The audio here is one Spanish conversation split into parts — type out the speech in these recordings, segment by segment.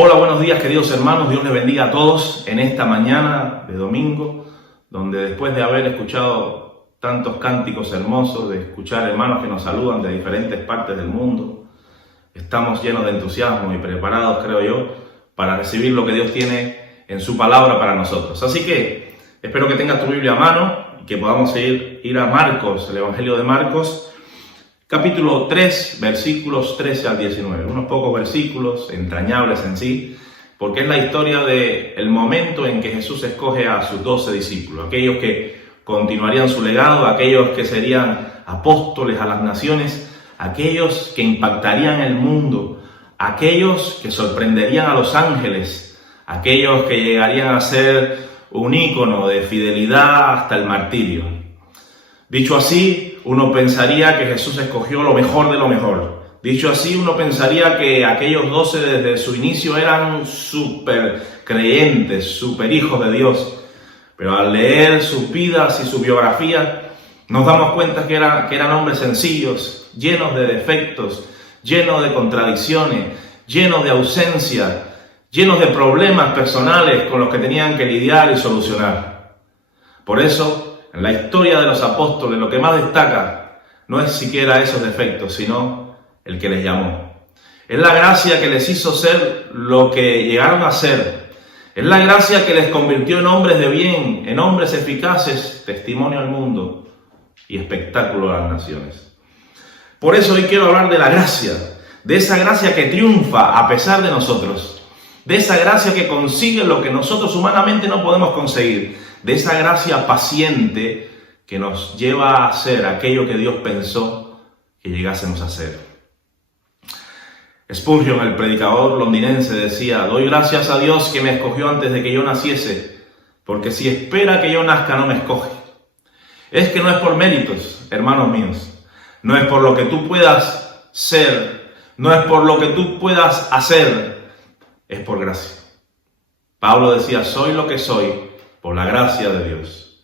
Hola, buenos días queridos hermanos, Dios les bendiga a todos en esta mañana de domingo, donde después de haber escuchado tantos cánticos hermosos, de escuchar hermanos que nos saludan de diferentes partes del mundo, estamos llenos de entusiasmo y preparados, creo yo, para recibir lo que Dios tiene en su palabra para nosotros. Así que espero que tengas tu Biblia a mano y que podamos ir a Marcos, el Evangelio de Marcos, capítulo 3, versículos 13 al 19. Unos pocos versículos entrañables en sí, porque es la historia del momento en que Jesús escoge a sus 12 discípulos, aquellos que continuarían su legado, aquellos que serían apóstoles a las naciones, aquellos que impactarían el mundo, aquellos que sorprenderían a los ángeles, aquellos que llegarían a ser un ícono de fidelidad hasta el martirio. Dicho así, uno pensaría que Jesús escogió lo mejor de lo mejor. Dicho así, uno pensaría que aquellos 12 desde su inicio eran súper creyentes, súper hijos de Dios. Pero al leer sus vidas y su biografía, nos damos cuenta que eran hombres sencillos, llenos de defectos, llenos de contradicciones, llenos de ausencia, llenos de problemas personales con los que tenían que lidiar y solucionar. Por eso, en la historia de los apóstoles, lo que más destaca no es siquiera esos defectos, sino el que les llamó. Es la gracia que les hizo ser lo que llegaron a ser. Es la gracia que les convirtió en hombres de bien, en hombres eficaces, testimonio al mundo y espectáculo a las naciones. Por eso hoy quiero hablar de la gracia, de esa gracia que triunfa a pesar de nosotros, de esa gracia que consigue lo que nosotros humanamente no podemos conseguir, de esa gracia paciente que nos lleva a hacer aquello que Dios pensó que llegásemos a hacer. Spurgeon, el predicador londinense, decía: doy gracias a Dios que me escogió antes de que yo naciese, porque si espera que yo nazca no me escoge. Es que no es por méritos, hermanos míos, no es por lo que tú puedas ser, no es por lo que tú puedas hacer, es por gracia. Pablo decía: soy lo que soy por la gracia de Dios.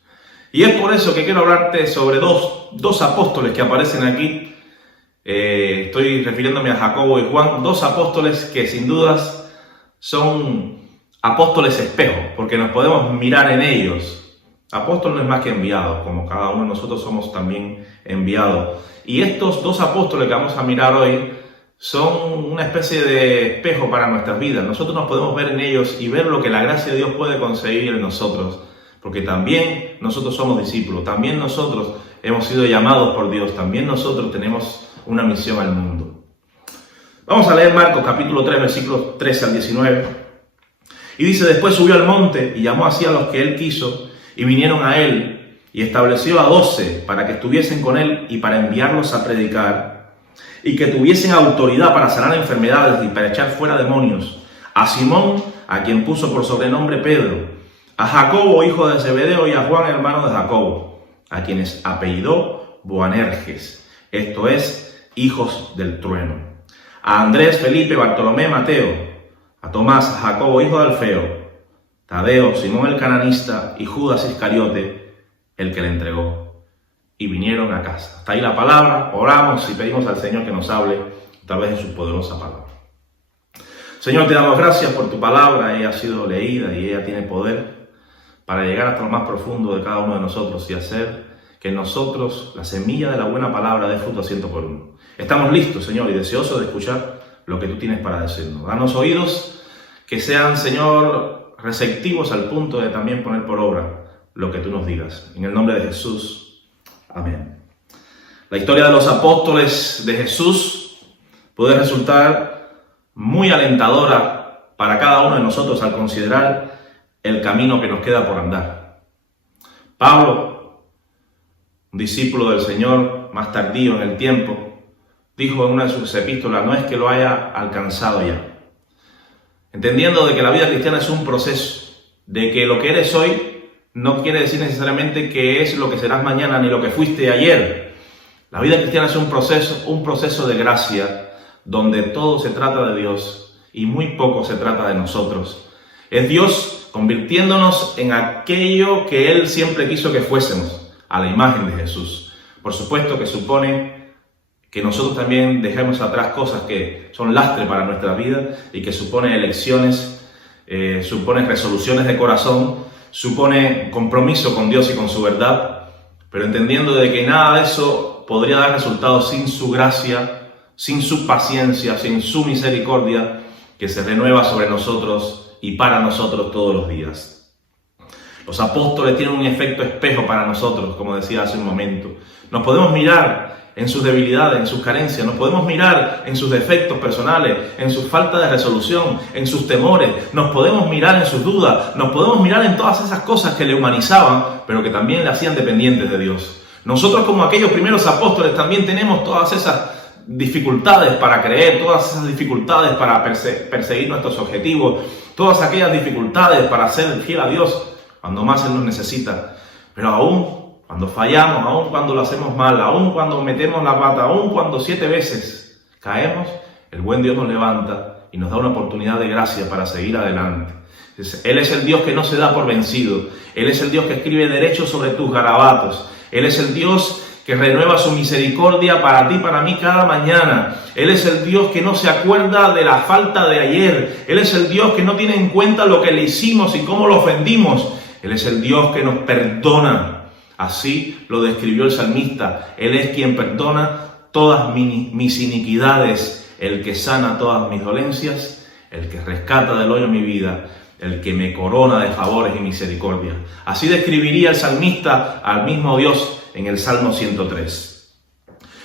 Y es por eso que quiero hablarte sobre dos apóstoles que aparecen aquí. Estoy refiriéndome a Jacobo y Juan, dos apóstoles que sin dudas son apóstoles espejo, porque nos podemos mirar en ellos. Apóstol no es más que enviado, como cada uno de nosotros somos también enviados. Y estos dos apóstoles que vamos a mirar hoy son una especie de espejo para nuestras vidas. Nosotros nos podemos ver en ellos y ver lo que la gracia de Dios puede conseguir en nosotros, porque también nosotros somos discípulos, también nosotros hemos sido llamados por Dios, también nosotros tenemos una misión al mundo. Vamos a leer Marcos capítulo 3, versículos 13 al 19. Y dice: después subió al monte y llamó así a los que él quiso, y vinieron a él, y estableció a 12 para que estuviesen con él y para enviarlos a predicar, y que tuviesen autoridad para sanar enfermedades y para echar fuera demonios: a Simón, a quien puso por sobrenombre Pedro, a Jacobo, hijo de Zebedeo, y a Juan, hermano de Jacobo, a quienes apellidó Boanerges, esto es, hijos del trueno, a Andrés, Felipe, Bartolomé, Mateo, a Tomás, a Jacobo, hijo de Alfeo, Tadeo, Simón el cananista y Judas Iscariote, el que le entregó. Y vinieron a casa. Hasta ahí la palabra. Oramos y pedimos al Señor que nos hable a través de su poderosa palabra. Señor, te damos gracias por tu palabra. Ella ha sido leída y ella tiene poder para llegar hasta lo más profundo de cada uno de nosotros y hacer que en nosotros la semilla de la buena palabra dé fruto a 100 por uno. Estamos listos, Señor, y deseosos de escuchar lo que tú tienes para decirnos. Danos oídos que sean, Señor, receptivos al punto de también poner por obra lo que tú nos digas. En el nombre de Jesús. Amén. La historia de los apóstoles de Jesús puede resultar muy alentadora para cada uno de nosotros al considerar el camino que nos queda por andar. Pablo, un discípulo del Señor más tardío en el tiempo, dijo en una de sus epístolas: no es que lo haya alcanzado ya. Entendiendo de que la vida cristiana es un proceso, de que lo que eres hoy no quiere decir necesariamente que es lo que serás mañana ni lo que fuiste ayer. La vida cristiana es un proceso de gracia, donde todo se trata de Dios y muy poco se trata de nosotros. Es Dios convirtiéndonos en aquello que Él siempre quiso que fuésemos, a la imagen de Jesús. Por supuesto que supone que nosotros también dejemos atrás cosas que son lastre para nuestra vida y que supone elecciones, supone resoluciones de corazón, supone compromiso con Dios y con su verdad, pero entendiendo de que nada de eso podría dar resultados sin su gracia, sin su paciencia, sin su misericordia, que se renueva sobre nosotros y para nosotros todos los días. Los apóstoles tienen un efecto espejo para nosotros, como decía hace un momento. Nos podemos mirar en sus debilidades, en sus carencias, nos podemos mirar en sus defectos personales, en su falta de resolución, en sus temores, nos podemos mirar en sus dudas, nos podemos mirar en todas esas cosas que le humanizaban, pero que también le hacían dependientes de Dios. Nosotros, como aquellos primeros apóstoles, también tenemos todas esas dificultades para creer, todas esas dificultades para perseguir nuestros objetivos, todas aquellas dificultades para ser fiel a Dios cuando más Él nos necesita. Pero aún cuando fallamos, aún cuando lo hacemos mal, aún cuando metemos la pata, aún cuando 7 veces caemos, el buen Dios nos levanta y nos da una oportunidad de gracia para seguir adelante. Él es el Dios que no se da por vencido. Él es el Dios que escribe derecho sobre tus garabatos. Él es el Dios que renueva su misericordia para ti, para mí cada mañana. Él es el Dios que no se acuerda de la falta de ayer. Él es el Dios que no tiene en cuenta lo que le hicimos y cómo lo ofendimos. Él es el Dios que nos perdona. Así lo describió el salmista. Él es quien perdona todas mis iniquidades, el que sana todas mis dolencias, el que rescata del hoyo mi vida, el que me corona de favores y misericordia. Así describiría el salmista al mismo Dios en el Salmo 103.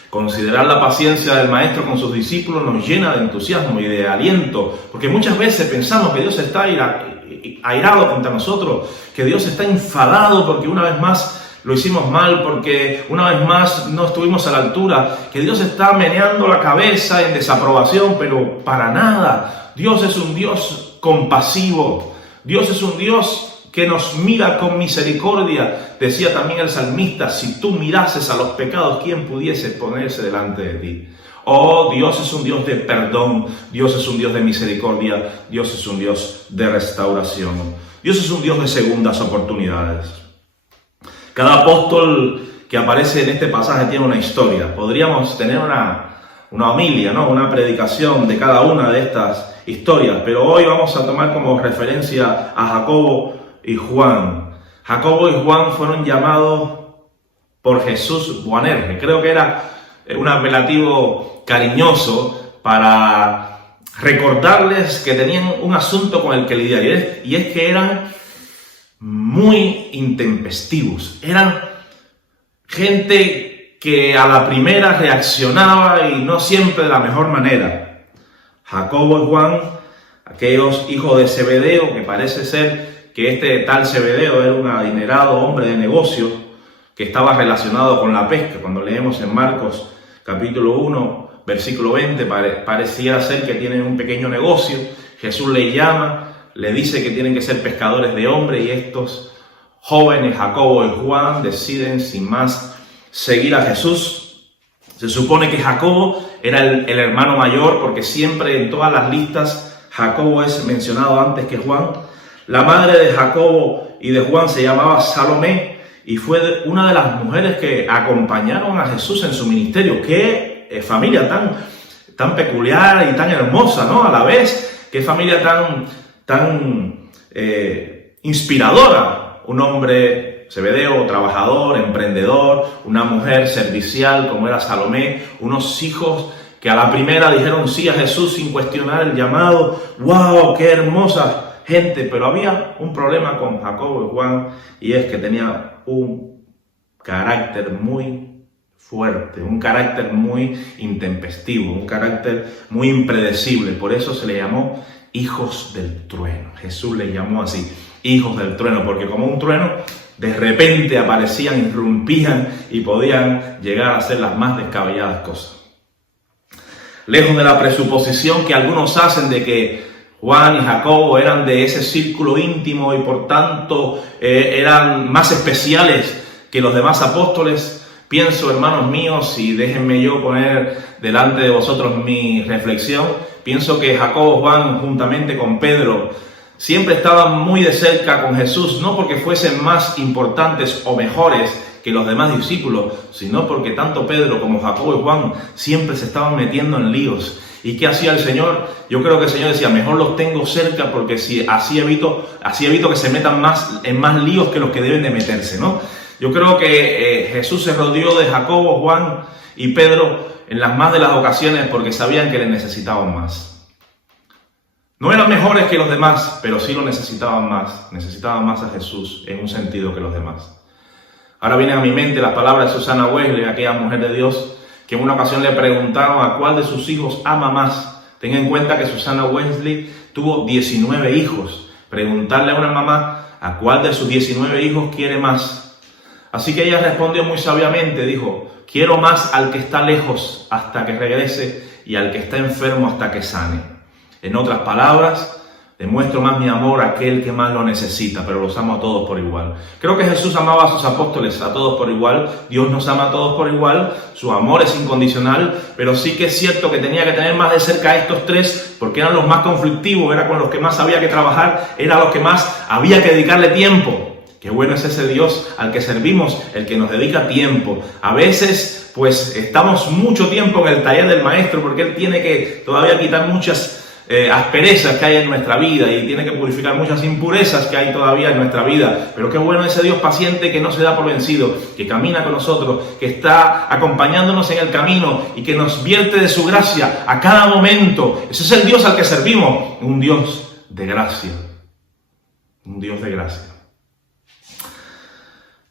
Considerar la paciencia del Maestro con sus discípulos nos llena de entusiasmo y de aliento, porque muchas veces pensamos que Dios está airado contra nosotros, que Dios está enfadado porque una vez más lo hicimos mal, porque una vez más no estuvimos a la altura, que Dios está meneando la cabeza en desaprobación, pero para nada. Dios es un Dios compasivo, Dios es un Dios que nos mira con misericordia. Decía también el salmista, si tú mirases a los pecados, ¿quién pudiese ponerse delante de ti? Oh, Dios es un Dios de perdón, Dios es un Dios de misericordia, Dios es un Dios de restauración, Dios es un Dios de segundas oportunidades. Cada apóstol que aparece en este pasaje tiene una historia. Podríamos tener una homilia, ¿no? Una predicación de cada una de estas historias, pero hoy vamos a tomar como referencia a Jacobo y Juan. Jacobo y Juan fueron llamados por Jesús Boanerges. Creo que era un apelativo cariñoso para recordarles que tenían un asunto con el que lidiar, y es que eran muy intempestivos, eran gente que a la primera reaccionaba y no siempre de la mejor manera. Jacobo y Juan, aquellos hijos de Zebedeo, que parece ser que este tal Zebedeo era un adinerado hombre de negocios que estaba relacionado con la pesca. Cuando leemos en Marcos capítulo 1, versículo 20, pareciera ser que tienen un pequeño negocio. Jesús le llama, le dice que tienen que ser pescadores de hombres, y estos jóvenes, Jacobo y Juan, deciden sin más seguir a Jesús. Se supone que Jacobo era el hermano mayor, porque siempre en todas las listas Jacobo es mencionado antes que Juan. La madre de Jacobo y de Juan se llamaba Salomé y fue una de las mujeres que acompañaron a Jesús en su ministerio. Qué familia tan peculiar y tan hermosa, ¿no? A la vez, qué familia tan inspiradora. Un hombre Zebedeo, trabajador, emprendedor, una mujer servicial como era Salomé, unos hijos que a la primera dijeron sí a Jesús sin cuestionar el llamado. ¡Wow! ¡Qué hermosa gente! Pero había un problema con Jacobo y Juan, y es que tenía un carácter muy fuerte, un carácter muy intempestivo, un carácter muy impredecible. Por eso se le llamó hijos del trueno. Jesús les llamó así, hijos del trueno, porque como un trueno, de repente aparecían, irrumpían y podían llegar a hacer las más descabelladas cosas. Lejos de la presuposición que algunos hacen de que Juan y Jacobo eran de ese círculo íntimo y por tanto eran más especiales que los demás apóstoles, pienso, hermanos míos, y déjenme yo poner delante de vosotros mi reflexión, pienso que Jacobo y Juan, juntamente con Pedro, siempre estaban muy de cerca con Jesús, no porque fuesen más importantes o mejores que los demás discípulos, sino porque tanto Pedro como Jacobo y Juan siempre se estaban metiendo en líos. ¿Y qué hacía el Señor? Yo creo que el Señor decía, mejor los tengo cerca porque si así evito que se metan en más líos que los que deben de meterse, ¿no? Yo creo que Jesús se rodeó de Jacobo, Juan y Pedro en las más de las ocasiones porque sabían que le necesitaban más. No eran mejores que los demás, pero sí lo necesitaban más. Necesitaban más a Jesús en un sentido que los demás. Ahora vienen a mi mente las palabras de Susana Wesley, aquella mujer de Dios, que en una ocasión le preguntaron a cuál de sus hijos ama más. Ten en cuenta que Susana Wesley tuvo 19 hijos. Preguntarle a una mamá a cuál de sus 19 hijos quiere más. Así que ella respondió muy sabiamente, dijo, quiero más al que está lejos hasta que regrese y al que está enfermo hasta que sane. En otras palabras, demuestro más mi amor a aquel que más lo necesita, pero los amo a todos por igual. Creo que Jesús amaba a sus apóstoles a todos por igual. Dios nos ama a todos por igual. Su amor es incondicional, pero sí que es cierto que tenía que tener más de cerca a estos tres, porque eran los más conflictivos, era con los que más había que trabajar, eran los que más había que dedicarle tiempo. Qué bueno es ese Dios al que servimos, el que nos dedica tiempo. A veces, pues, estamos mucho tiempo en el taller del maestro, porque Él tiene que todavía quitar muchas asperezas que hay en nuestra vida y tiene que purificar muchas impurezas que hay todavía en nuestra vida. Pero qué bueno ese Dios paciente que no se da por vencido, que camina con nosotros, que está acompañándonos en el camino y que nos vierte de su gracia a cada momento. Ese es el Dios al que servimos, un Dios de gracia, un Dios de gracia.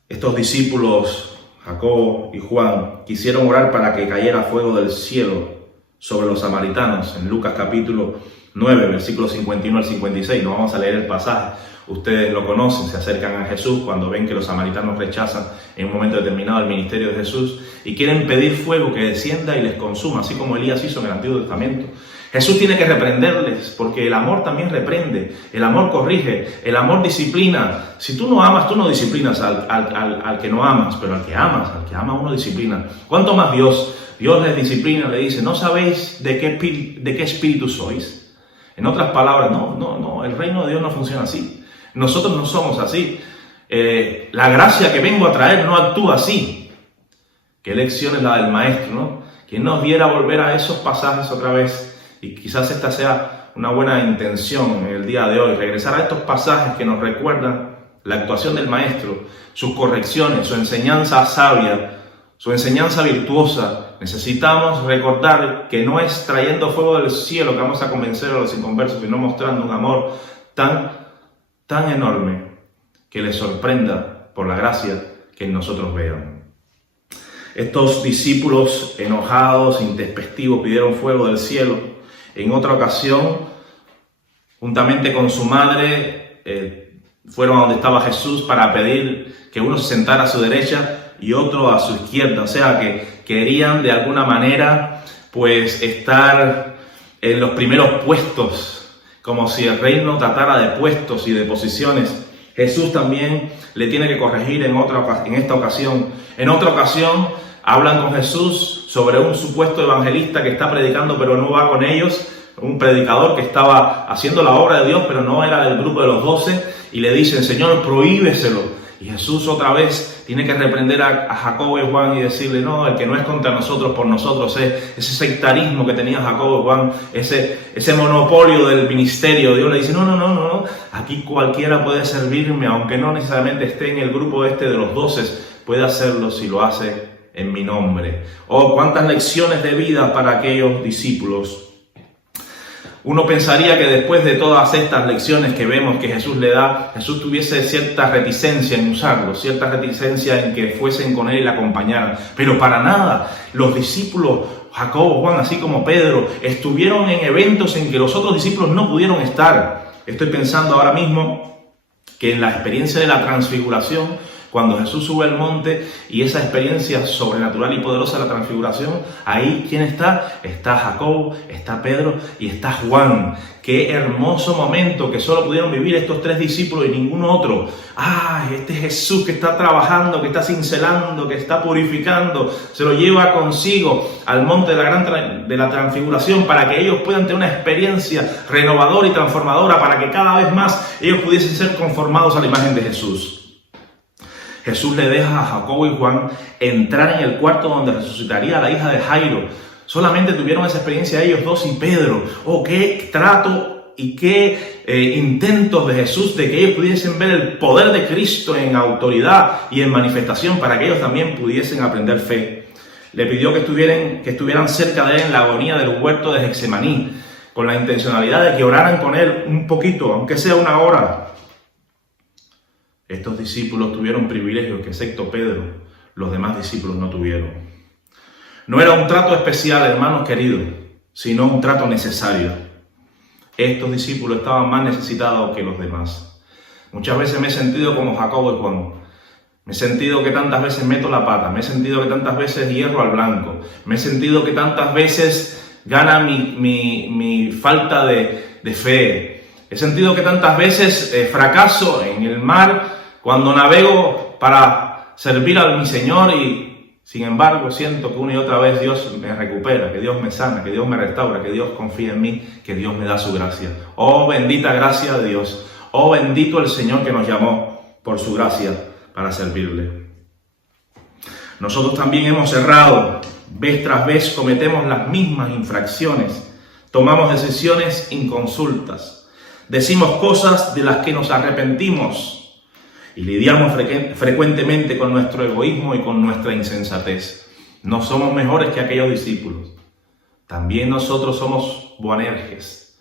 Estos discípulos, Jacobo y Juan, quisieron orar para que cayera fuego del cielo sobre los samaritanos. En Lucas capítulo 9, versículos 51 al 56, no vamos a leer el pasaje, ustedes lo conocen, se acercan a Jesús cuando ven que los samaritanos rechazan en un momento determinado el ministerio de Jesús y quieren pedir fuego que descienda y les consuma, así como Elías hizo en el Antiguo Testamento. Jesús tiene que reprenderles, porque el amor también reprende, el amor corrige, el amor disciplina. Si tú no amas, tú no disciplinas al que no amas, pero al que ama uno disciplina. ¿Cuánto más Dios? Dios les disciplina, le dice, ¿no sabéis de qué espíritu sois? En otras palabras, no, el reino de Dios no funciona así. Nosotros no somos así. La gracia que vengo a traer no actúa así. ¿Qué lección es la del maestro, no? ¿Quién nos diera volver a esos pasajes otra vez? Y quizás esta sea una buena intención en el día de hoy, regresar a estos pasajes que nos recuerdan la actuación del maestro, sus correcciones, su enseñanza sabia, su enseñanza virtuosa. Necesitamos recordar que no es trayendo fuego del cielo que vamos a convencer a los inconversos, sino mostrando un amor tan enorme que les sorprenda por la gracia que en nosotros vean. Estos discípulos enojados, intempestivos, pidieron fuego del cielo. En otra ocasión, juntamente con su madre, fueron a donde estaba Jesús para pedir que uno se sentara a su derecha y otro a su izquierda. O sea, que querían de alguna manera pues estar en los primeros puestos, como si el reino tratara de puestos y de posiciones. Jesús también le tiene que corregir en esta ocasión. En otra ocasión hablan con Jesús sobre un supuesto evangelista que está predicando pero no va con ellos, un predicador que estaba haciendo la obra de Dios pero no era del grupo de los 12, y le dicen, Señor, prohíbeselo. Y Jesús otra vez tiene que reprender a Jacobo y Juan y decirle, no, el que no es contra nosotros, por nosotros es ese sectarismo que tenía Jacobo y Juan, ese monopolio del ministerio. Dios le dice, no, aquí cualquiera puede servirme, aunque no necesariamente esté en el grupo de los 12, puede hacerlo si lo hace en mi nombre. Oh, cuántas lecciones de vida para aquellos discípulos. Uno pensaría que después de todas estas lecciones que vemos que Jesús le da, Jesús tuviese cierta reticencia en usarlos, cierta reticencia en que fuesen con él y le acompañaran. Pero para nada, los discípulos, Jacobo, Juan, así como Pedro, estuvieron en eventos en que los otros discípulos no pudieron estar. Estoy pensando ahora mismo que en la experiencia de la transfiguración, cuando Jesús sube al monte y esa experiencia sobrenatural y poderosa de la transfiguración, ahí ¿quién está? Está Jacobo, está Pedro y está Juan. Qué hermoso momento que solo pudieron vivir estos tres discípulos y ningún otro. Este Jesús que está trabajando, que está cincelando, que está purificando, se lo lleva consigo al monte de la transfiguración para que ellos puedan tener una experiencia renovadora y transformadora, para que cada vez más ellos pudiesen ser conformados a la imagen de Jesús. Jesús le deja a Jacobo y Juan entrar en el cuarto donde resucitaría a la hija de Jairo. Solamente tuvieron esa experiencia ellos dos y Pedro. Oh, qué trato y qué intentos de Jesús de que ellos pudiesen ver el poder de Cristo en autoridad y en manifestación para que ellos también pudiesen aprender fe. Le pidió que estuvieran cerca de él en la agonía del huerto de Getsemaní, con la intencionalidad de que oraran con él un poquito, aunque sea una hora. Estos discípulos tuvieron privilegios que, excepto Pedro, los demás discípulos no tuvieron. No era un trato especial, hermanos queridos, sino un trato necesario. Estos discípulos estaban más necesitados que los demás. Muchas veces me he sentido como Jacobo y Juan. Me he sentido que tantas veces meto la pata, me he sentido que tantas veces hierro al blanco, me he sentido que tantas veces gana mi falta de fe. He sentido que tantas veces fracaso en el mar cuando navego para servir a mi Señor y sin embargo siento que una y otra vez Dios me recupera, que Dios me sana, que Dios me restaura, que Dios confía en mí, que Dios me da su gracia. Oh, bendita gracia de Dios. Oh, bendito el Señor que nos llamó por su gracia para servirle. Nosotros también hemos errado. Vez tras vez cometemos las mismas infracciones. Tomamos decisiones inconsultas. Decimos cosas de las que nos arrepentimos. Y lidiamos frecuentemente con nuestro egoísmo y con nuestra insensatez. No somos mejores que aquellos discípulos. También nosotros somos Boanerges.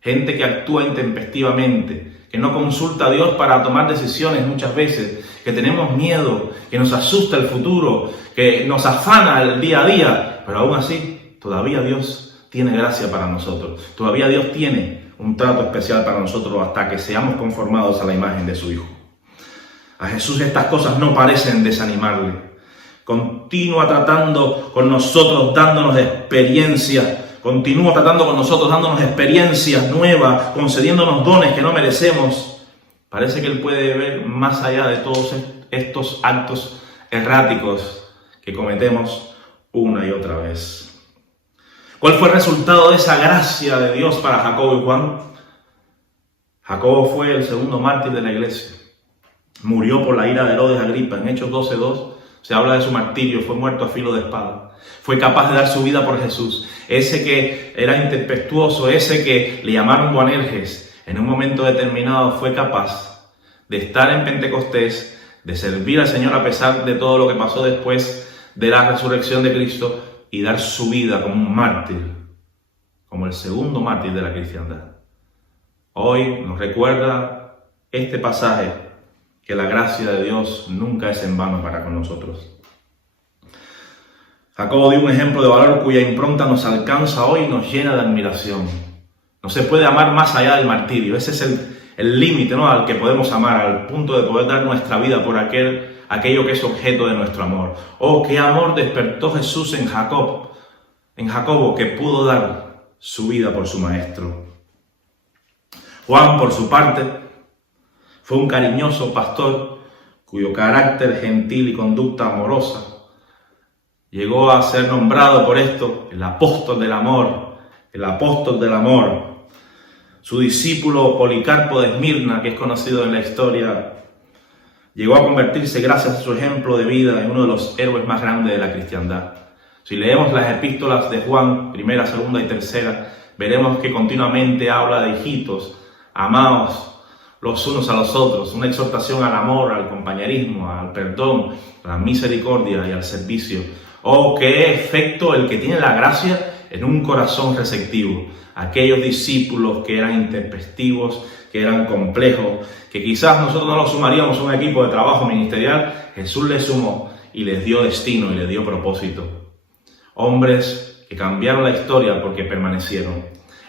Gente que actúa intempestivamente, que no consulta a Dios para tomar decisiones muchas veces, que tenemos miedo, que nos asusta el futuro, que nos afana el día a día, pero aún así, todavía Dios tiene gracia para nosotros. Todavía Dios tiene un trato especial para nosotros hasta que seamos conformados a la imagen de su Hijo. A Jesús estas cosas no parecen desanimarle. Continúa tratando con nosotros, dándonos experiencias. Continúa tratando con nosotros, dándonos experiencias nuevas, concediéndonos dones que no merecemos. Parece que Él puede ver más allá de todos estos actos erráticos que cometemos una y otra vez. ¿Cuál fue el resultado de esa gracia de Dios para Jacobo y Juan? Jacobo fue el segundo mártir de la iglesia. Murió por la ira de Herodes Agripa. En Hechos 12:2 se habla de su martirio. Fue muerto a filo de espada. Fue capaz de dar su vida por Jesús. Ese que era intempestuoso, ese que le llamaron Boanerges, en un momento determinado fue capaz de estar en Pentecostés, de servir al Señor a pesar de todo lo que pasó después de la resurrección de Cristo y dar su vida como un mártir, como el segundo mártir de la cristiandad. Hoy nos recuerda este pasaje que la gracia de Dios nunca es en vano para con nosotros. Jacobo dio un ejemplo de valor cuya impronta nos alcanza hoy y nos llena de admiración. No se puede amar más allá del martirio. Ese es el límite, ¿no?, al que podemos amar, al punto de poder dar nuestra vida por aquello que es objeto de nuestro amor. Oh, qué amor despertó Jesús en Jacobo, que pudo dar su vida por su maestro. Juan, por su parte, fue un cariñoso pastor cuyo carácter gentil y conducta amorosa llegó a ser nombrado por esto el apóstol del amor, el apóstol del amor. Su discípulo Policarpo de Esmirna, que es conocido en la historia, llegó a convertirse gracias a su ejemplo de vida en uno de los héroes más grandes de la cristiandad. Si leemos las epístolas de Juan, primera, segunda y tercera, veremos que continuamente habla de hijitos, amados los unos a los otros, una exhortación al amor, al compañerismo, al perdón, a la misericordia y al servicio. Oh, qué efecto el que tiene la gracia en un corazón receptivo. Aquellos discípulos que eran intempestivos, que eran complejos, que quizás nosotros no los sumaríamos a un equipo de trabajo ministerial, Jesús les sumó y les dio destino y les dio propósito. Hombres que cambiaron la historia porque permanecieron.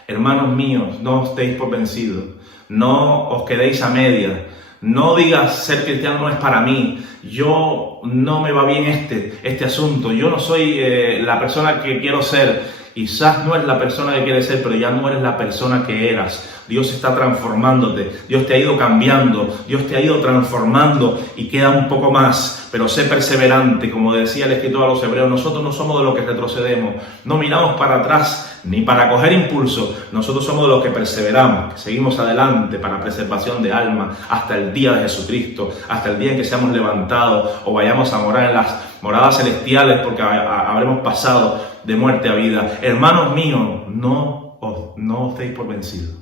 Hermanos míos, no os deis por vencidos, no os quedéis a medias, no digas ser cristiano no es para mí, yo no me va bien este asunto, yo no soy la persona que quiero ser. Quizás no es la persona que quieres ser, pero ya no eres la persona que eras. Dios está transformándote, Dios te ha ido cambiando, Dios te ha ido transformando y queda un poco más, pero sé perseverante, como decía el escritor a los hebreos, nosotros no somos de los que retrocedemos, no miramos para atrás ni para coger impulso, nosotros somos de los que perseveramos, que seguimos adelante para preservación de alma hasta el día de Jesucristo, hasta el día en que seamos levantados o vayamos a morar en las moradas celestiales porque habremos pasado de muerte a vida. Hermanos míos, no os deis por vencidos.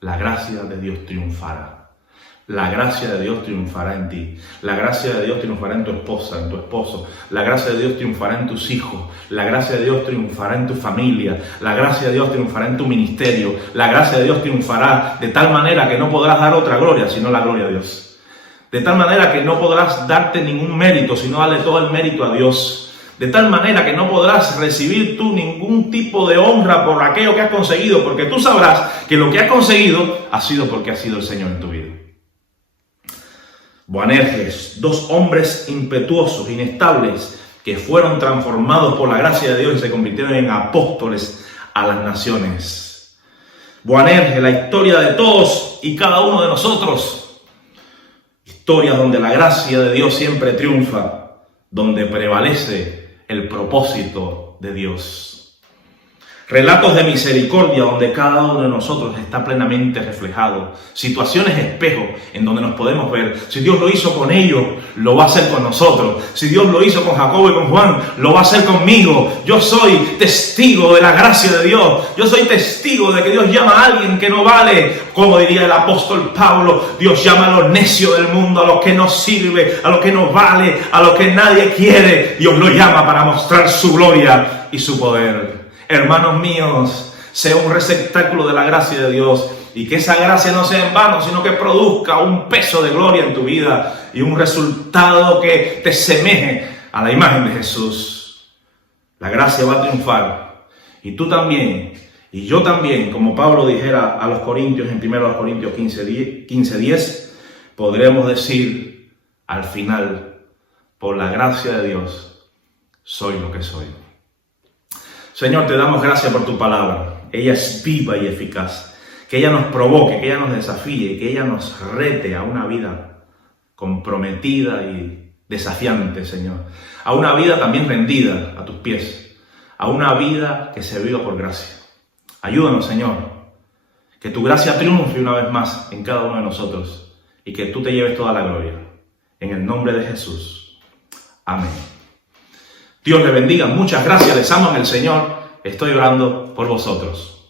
La gracia de Dios triunfará. La gracia de Dios triunfará en ti. La gracia de Dios triunfará en tu esposa, en tu esposo. La gracia de Dios triunfará en tus hijos. La gracia de Dios triunfará en tu familia. La gracia de Dios triunfará en tu ministerio. La gracia de Dios triunfará de tal manera que no podrás dar otra gloria, sino la gloria a Dios. De tal manera que no podrás darte ningún mérito, sino darle todo el mérito a Dios. De tal manera que no podrás recibir tú ningún tipo de honra por aquello que has conseguido, porque tú sabrás que lo que has conseguido ha sido porque ha sido el Señor en tu vida. Boanerges, dos hombres impetuosos, inestables, que fueron transformados por la gracia de Dios y se convirtieron en apóstoles a las naciones. Boanerges, la historia de todos y cada uno de nosotros. Historias donde la gracia de Dios siempre triunfa, donde prevalece el propósito de Dios. Relatos de misericordia donde cada uno de nosotros está plenamente reflejado. Situaciones espejo en donde nos podemos ver. Si Dios lo hizo con ellos, lo va a hacer con nosotros. Si Dios lo hizo con Jacobo y con Juan, lo va a hacer conmigo. Yo soy testigo de la gracia de Dios. Yo soy testigo de que Dios llama a alguien que no vale. Como diría el apóstol Pablo, Dios llama a los necios del mundo, a los que no sirve, a los que no vale, a los que nadie quiere. Dios lo llama para mostrar su gloria y su poder. Hermanos míos, sea un receptáculo de la gracia de Dios y que esa gracia no sea en vano, sino que produzca un peso de gloria en tu vida y un resultado que te semeje a la imagen de Jesús. La gracia va a triunfar y tú también y yo también, como Pablo dijera a los Corintios en 1 Corintios 15:10, podremos decir al final, por la gracia de Dios, soy lo que soy. Señor, te damos gracias por tu palabra. Ella es viva y eficaz. Que ella nos provoque, que ella nos desafíe, que ella nos rete a una vida comprometida y desafiante, Señor. A una vida también rendida a tus pies. A una vida que se viva por gracia. Ayúdanos, Señor. Que tu gracia triunfe una vez más en cada uno de nosotros. Y que tú te lleves toda la gloria. En el nombre de Jesús. Amén. Dios les bendiga, muchas gracias, les amo en el Señor, estoy orando por vosotros.